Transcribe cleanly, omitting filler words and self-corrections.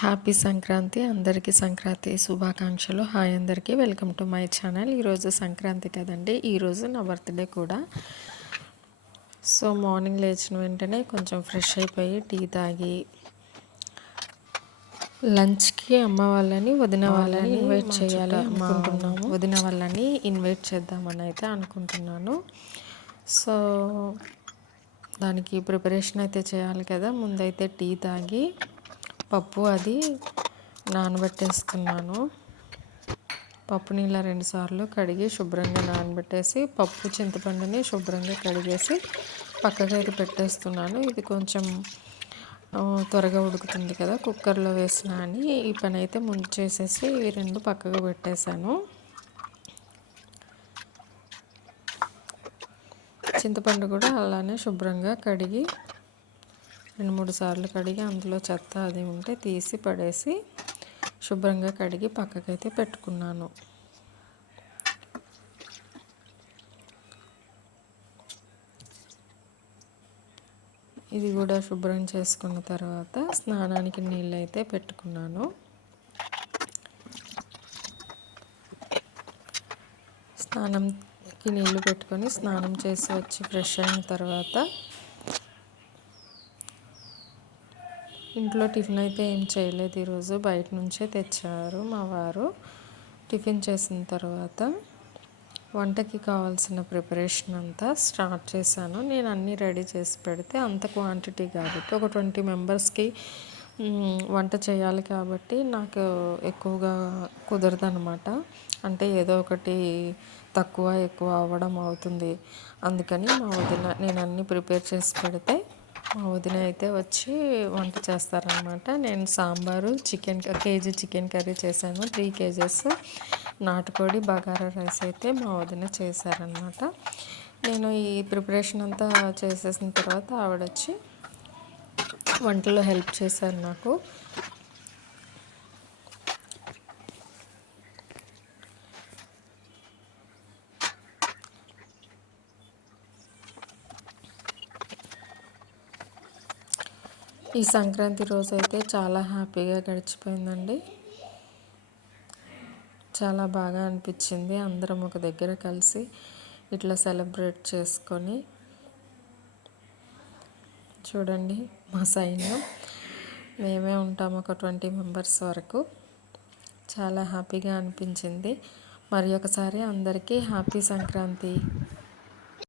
Happy Sankranti అందరికీ సంక్రాంతి శుభాకాంక్షలు. Hi అందరికీ, వెల్కమ్ టు మై ఛానల్. ఈరోజు సంక్రాంతి కదండి, ఈరోజు నా బర్త్డే కూడా. సో మార్నింగ్ లేచిన వెంటనే కొంచెం ఫ్రెష్ అయిపోయి టీ తాగి లంచ్కి అమ్మ వాళ్ళని వదిన వాళ్ళని ఇన్వైట్ చేయాలి అనుకుంటున్నాము. వదిన వాళ్ళని ఇన్వైట్ చేద్దామని అయితే అనుకుంటున్నాను. సో దానికి ప్రిపరేషన్ అయితే చేయాలి కదా. ముందైతే టీ తాగి పప్పు అది నానబెట్టేస్తున్నాను. పప్పు నీళ్ళ 2 సార్లు కడిగి శుభ్రంగా నానబెట్టేసి పప్పు చింతపండుని శుభ్రంగా కడిగేసి పక్కకైతే పెట్టేస్తున్నాను. ఇది కొంచెం త్వరగా ఉడుకుతుంది కదా, కుక్కర్లో వేసిన అని ఈ పని అయితే ముందు చేసేసి ఇవి 2 పక్కకు పెట్టేశాను. చింతపండు కూడా అలానే శుభ్రంగా కడిగి 2-3 సార్లు కడిగి అందులో చెత్త అది ఉంటే తీసి పడేసి శుభ్రంగా కడిగి పక్కకైతే పెట్టుకున్నాను. ఇది కూడా శుభ్రం చేసుకున్న తర్వాత స్నానానికి నీళ్ళు అయితే పెట్టుకున్నాను. స్నానంకి నీళ్ళు పెట్టుకొని స్నానం చేసి వచ్చి ఫ్రెష్ అయిన తర్వాత ఇంట్లో టిఫిన్ అయితే ఏం చేయలేదు. ఈరోజు బయట నుంచే తెచ్చారు మా వారు. టిఫిన్ చేసిన తర్వాత వంటకి కావాల్సిన ప్రిపరేషన్ అంతా స్టార్ట్ చేశాను. నేను అన్నీ రెడీ చేసి పెడితే అంత క్వాంటిటీ కాబట్టి ఒక 20 మెంబర్స్కి వంట చేయాలి కాబట్టి నాకు ఎక్కువగా కుదరదు అనమాట. అంటే ఏదో ఒకటి తక్కువ ఎక్కువ అవ్వడం అవుతుంది. అందుకని మా వదిన నేను అన్నీ ప్రిపేర్ చేసి పెడితే మా వదిన అయితే వచ్చి వంట చేస్తారనమాట. నేను సాంబారు కేజీ చికెన్ కర్రీ చేశాను. 3 కేజెస్ నాటుకోడి బగారా రైస్ అయితే మా వదిన చేశారనమాట. నేను ఈ ప్రిపరేషన్ అంతా చేసేసిన తర్వాత ఆవిడొచ్చి వంటలో హెల్ప్ చేశారు నాకు. ఈ సంక్రాంతి రోజు అయితే చాలా హ్యాపీగా గడిచిపోయిందండి. చాలా బాగా అనిపించింది. అందరం ఒక దగ్గర కలిసి ఇట్లా సెలబ్రేట్ చేసుకొని. చూడండి మా సైన్యం మేమే ఉంటాము ఒక 20 మెంబర్స్ వరకు. చాలా హ్యాపీగా అనిపించింది. మరి ఒకసారి అందరికీ హ్యాపీ సంక్రాంతి.